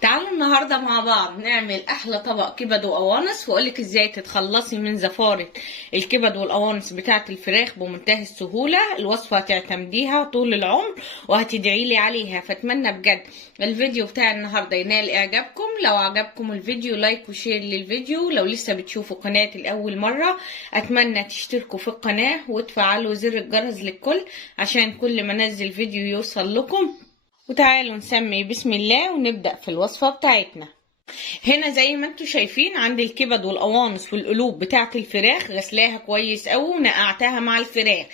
تعالوا النهاردة مع بعض نعمل أحلى طبق كبد وقوانص، وأقولك إزاي تتخلصي من زفارة الكبد والقوانص بتاعة الفراخ بمنتهى السهولة. الوصفة هتعتمديها طول العمر وهتدعيلي عليها. فأتمنى بجد الفيديو بتاع النهاردة ينال إعجابكم. لو عجبكم الفيديو لايك وشير للفيديو. لو لسه بتشوفوا قناتي لأول مرة أتمنى تشتركوا في القناة وتفعلوا زر الجرس للكل عشان كل ما انزل فيديو يوصل لكم. وتعالوا نسمي بسم الله ونبدأ في الوصفة بتاعتنا. هنا زي ما انتوا شايفين عندي الكبد والقوانص والقلوب بتاعت الفراخ، غسلاها كويس قوي ونقعتها مع الفراخ.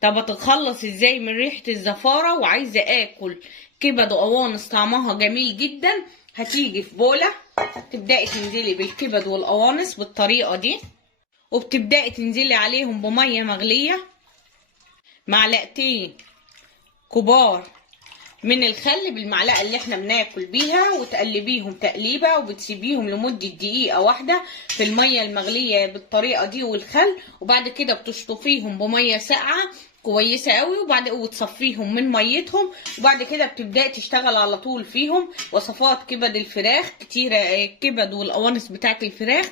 طب اتخلص ازاي من ريحة الزفارة وعايزة اكل كبد وقوانص طعمها جميل جدا؟ هتيجي في بولة تبدأي تنزلي بالكبد والقوانص بالطريقة دي، وبتبدأي تنزلي عليهم بمية مغلية، معلقتين كبار من الخل بالمعلقه اللي احنا بناكل بيها، وتقلبيهم تقليبه وبتسيبيهم لمده دقيقه واحده في الميه المغليه بالطريقه دي والخل. وبعد كده بتشطفيهم بميه ساقعه كويسه قوي وتصفيهم من ميتهم. وبعد كده بتبداي تشتغل على طول فيهم وصفات كبد الفراخ كتيره، الكبد والقوانص بتاعت الفراخ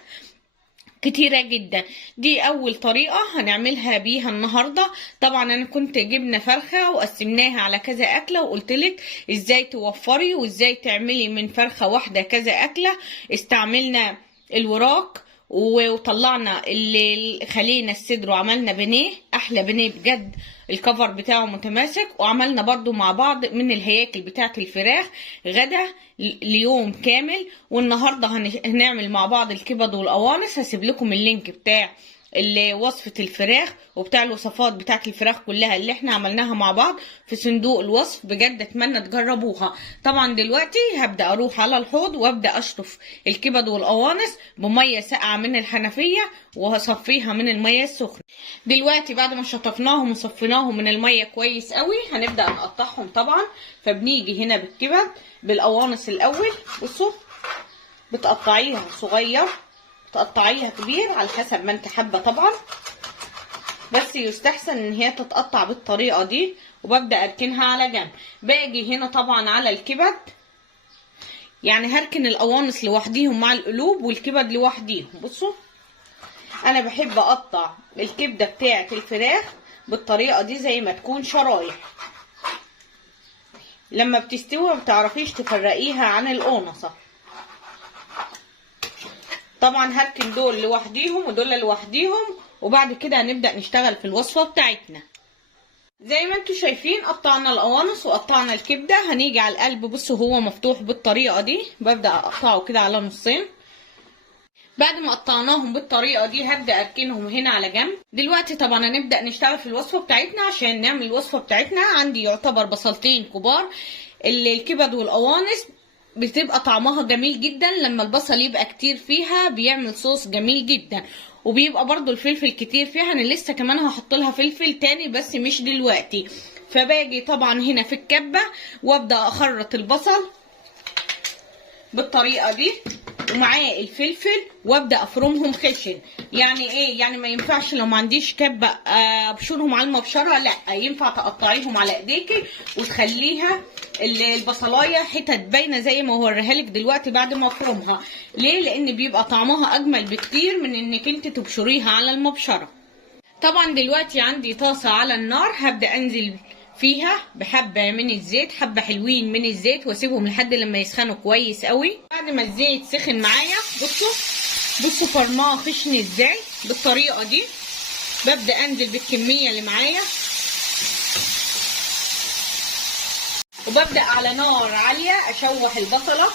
كتيرة جدا. دي اول طريقة هنعملها بيها النهاردة. طبعا انا كنت جبنا فرخة وقسمناها على كذا اكلة وقلتلك ازاي توفري وازاي تعملي من فرخة واحدة كذا اكلة. استعملنا الوراك وطلعنا اللي خلينا الصدر وعملنا بانيه، احلى بانيه بجد، الكفر بتاعه متماسك. وعملنا برضو مع بعض من الهياكل بتاعه الفراخ غدا ليوم كامل. والنهارده هنعمل مع بعض الكبد والقوانص. هسيب لكم اللينك بتاع وصفة الفراخ وبتاع الوصفات بتاعة الفراخ كلها اللي احنا عملناها مع بعض في صندوق الوصف. بجد اتمنى تجربوها. طبعا دلوقتي هبدأ اروح على الحوض وابدأ اشطف الكبد والقوانص بمية ساقعة من الحنفية وهصفيها من المية السخنة. دلوقتي بعد ما شطفناهم وصفيناهم من المية كويس قوي هنبدأ نقطعهم طبعا. فبنيجي هنا بالكبد بالقوانص الاول. بصوا بتقطعيها صغير تقطعيها كبير على حسب ما انت حابه طبعا، بس يستحسن ان هي تتقطع بالطريقه دي. وببدا اركنها على جنب. باجي هنا طبعا على الكبد، يعني هركن القوانص لوحديهم مع القلوب والكبد لوحديهم. بصوا انا بحب اقطع الكبده بتاعه الفراخ بالطريقه دي زي ما تكون شرايح. لما بتستوي ما بتعرفيش تفرقيها عن القونصه. طبعا هركن دول لوحديهم ودول لوحديهم، وبعد كده هنبدأ نشتغل في الوصفة بتاعتنا. زي ما انتوا شايفين قطعنا القوانص وقطعنا الكبدة. هنيجي على القلب، بصوا هو مفتوح بالطريقة دي، ببدأ اقطعه كده على نصين. بعد ما قطعناهم بالطريقة دي هبدأ اركنهم هنا على جنب. دلوقتي طبعا هنبدأ نشتغل في الوصفة بتاعتنا. عشان نعمل الوصفة بتاعتنا عندي يعتبر بصلتين كبار. الكبد والقوانص بتبقى طعمها جميل جدا لما البصل يبقى كتير فيها، بيعمل صوص جميل جدا. وبيبقى برضو الفلفل كتير فيها. انا لسه كمان هحط لها فلفل تاني بس مش دلوقتي. فباجي طبعا هنا في الكبة وابدأ اخرط البصل بالطريقة دي ومعاه الفلفل وابدا افرمهم خشن. يعني ايه؟ يعني ما ينفعش لو ما عنديش كبه ابشرهم على المبشره، لا ينفع تقطعيهم على ايديكي وتخليها البصلايه حتت باينه زي ما هوريها لك دلوقتي بعد ما افرمها. ليه؟ لان بيبقى طعمها اجمل بكتير من انك انت تبشريها على المبشره. طبعا دلوقتي عندي طاسه على النار، هبدا انزل فيها بحبه من الزيت، حبه حلوين من الزيت، واسيبهم لحد لما يسخنوا كويس قوي. بعد ما الزيت سخن معايا بصوا فرماه خشن ازاي بالطريقه دي. ببدا انزل بالكميه اللي معايا وببدا على نار عاليه اشوح البصله.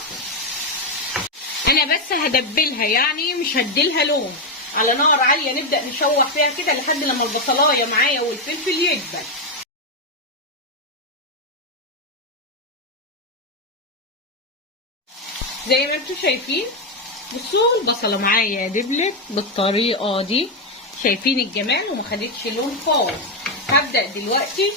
انا بس هدبلها يعني مش هديلها لون. على نار عاليه نبدا نشوح فيها كده لحد لما البصلايه معايا والفلفل يدبل. زي ما انتوا شايفين بصوا البصله معايا دبلت بالطريقه دي. شايفين الجمال وما خدتش لون خالص. هبدا دلوقتي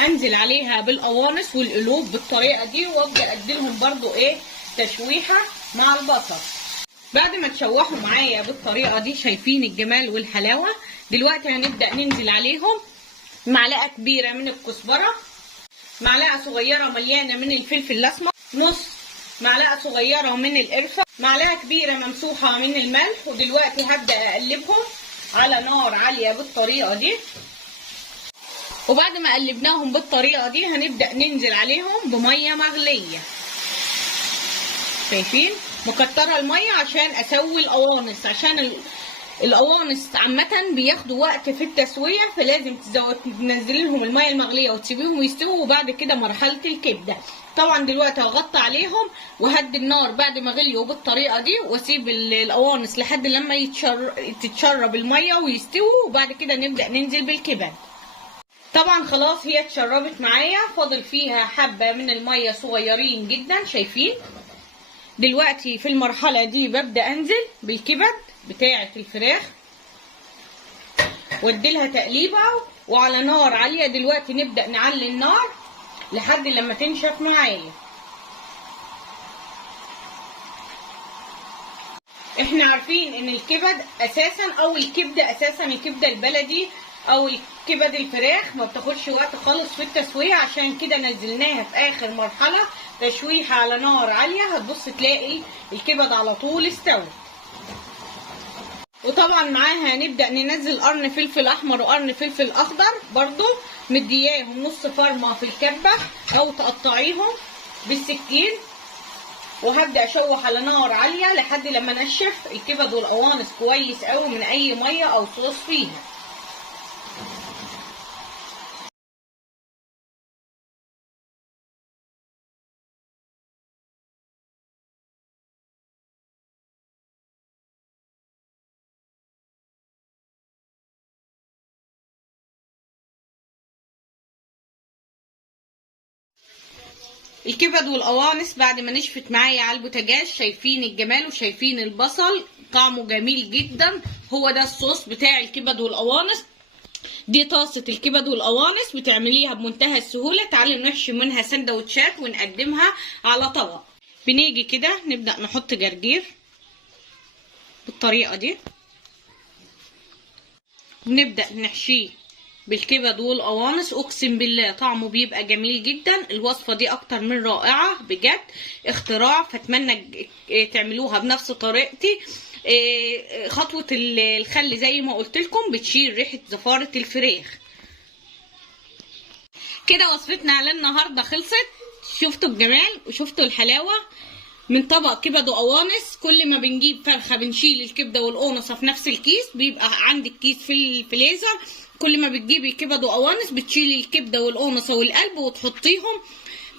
انزل عليها بالقوانص والقلوب بالطريقه دي وابدا اديلهم برضو ايه تشويحه مع البصل. بعد ما تشوحوا معايا بالطريقه دي شايفين الجمال والحلاوه. دلوقتي هنبدا ننزل عليهم معلقه كبيره من الكزبره، معلقه صغيره مليانه من الفلفل الاسمر، نص معلقه صغيره من القرفه، معلقه كبيره ممسوحه من الملح. ودلوقتي هبدا اقلبهم على نار عاليه بالطريقه دي. وبعد ما قلبناهم بالطريقه دي هنبدا ننزل عليهم بميه مغليه. شايفين مكتره الميه عشان اسوي القوانص، عشان القوانص عامه بياخدوا وقت في التسويه، فلازم تنزلي لهم الميه المغليه وتسيبيهم يستووا. وبعد كده مرحله الكبده. طبعا دلوقتي هغطي عليهم وهدي النار بعد ما غليوا بالطريقه دي، واسيب القوانص لحد لما تتشرب الميه ويستووا. وبعد كده نبدا ننزل بالكبد. طبعا خلاص هي اتشربت معايا، فاضل فيها حبه من الميه صغيرين جدا. شايفين دلوقتي في المرحله دي ببدا انزل بالكبد بتاعه الفراخ واديلها تقليبه وعلى نار عاليه. دلوقتي نبدا نعلي النار لحد لما تنشف معايا. احنا عارفين ان الكبد اساسا او الكبده اساسا، الكبده البلدي او كبد الفراخ ما بتاخدش وقت خالص في التسويه، عشان كده نزلناها في اخر مرحله تشويحه على نار عاليه. هتبص تلاقي الكبد على طول استوى. وطبعا معاها هنبدا ننزل قرن فلفل احمر وقرن فلفل اخضر برضو، مدياهم نص فرمه في الكبه او تقطعيهم بالسكين. وهبدا اشوح على نار عاليه لحد لما انشف الكبد والقوانص كويس قوي من اي ميه او صوص فيها. الكبد والقوانص بعد ما نشفت معايا على البوتاجاز، شايفين الجمال وشايفين البصل طعمه جميل جدا. هو ده الصوص بتاع الكبد والقوانص. دي طاسه الكبد والقوانص بتعمليها بمنتهى السهوله. تعالوا نحشي منها سندوتشات ونقدمها على طبق. بنيجي كده نبدا نحط جرجير بالطريقه دي، ونبدا نحشيه بالكبد والقوانص. اقسم بالله طعمه بيبقى جميل جدا. الوصفه دي اكتر من رائعه بجد، اختراع. فاتمنى تعملوها بنفس طريقتي. خطوه الخل زي ما قلت لكم بتشيل ريحه زفاره الفراخ. كده وصفتنا للنهارده خلصت. شفتوا الجمال وشفتوا الحلاوه من طبق كبد وقوانص. كل ما بنجيب فرخه بنشيل الكبده والقونصه في نفس الكيس، بيبقى عندك كيس في الفريزر. كل ما بتجيبي كبد وقوانص بتشيلي الكبده والقونصه والقلب وتحطيهم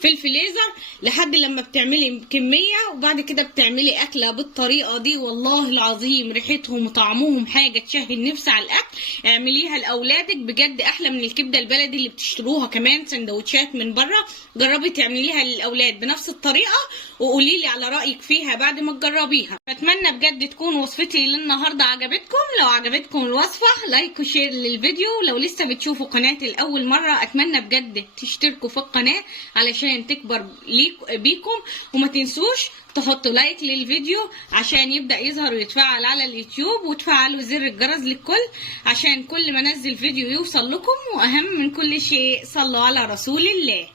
في الفريزر لحد لما بتعملي كميه. وبعد كده بتعملي اكله بالطريقه دي. والله العظيم ريحتهم وطعمهم حاجه تشهي النفس على الاكل. اعمليها لاولادك بجد، احلى من الكبده البلدي اللي بتشتروها كمان سندوتشات من بره. جربي تعمليها للاولاد بنفس الطريقه وقولي لي على رايك فيها بعد ما تجربيها. اتمنى بجد تكون وصفتي للنهارده عجبتكم. لو عجبتكم الوصفه لايك وشير للفيديو. لو لسه بتشوفوا قناتي لاول مره اتمنى بجد تشتركوا في القناه علشان تكبر بيكم. وما تنسوش تحطوا لايك للفيديو عشان يبدأ يظهر ويتفعل على اليوتيوب، وتفعلوا زر الجرس للكل عشان كل ما انزل فيديو يوصل لكم. واهم من كل شيء صلوا على رسول الله.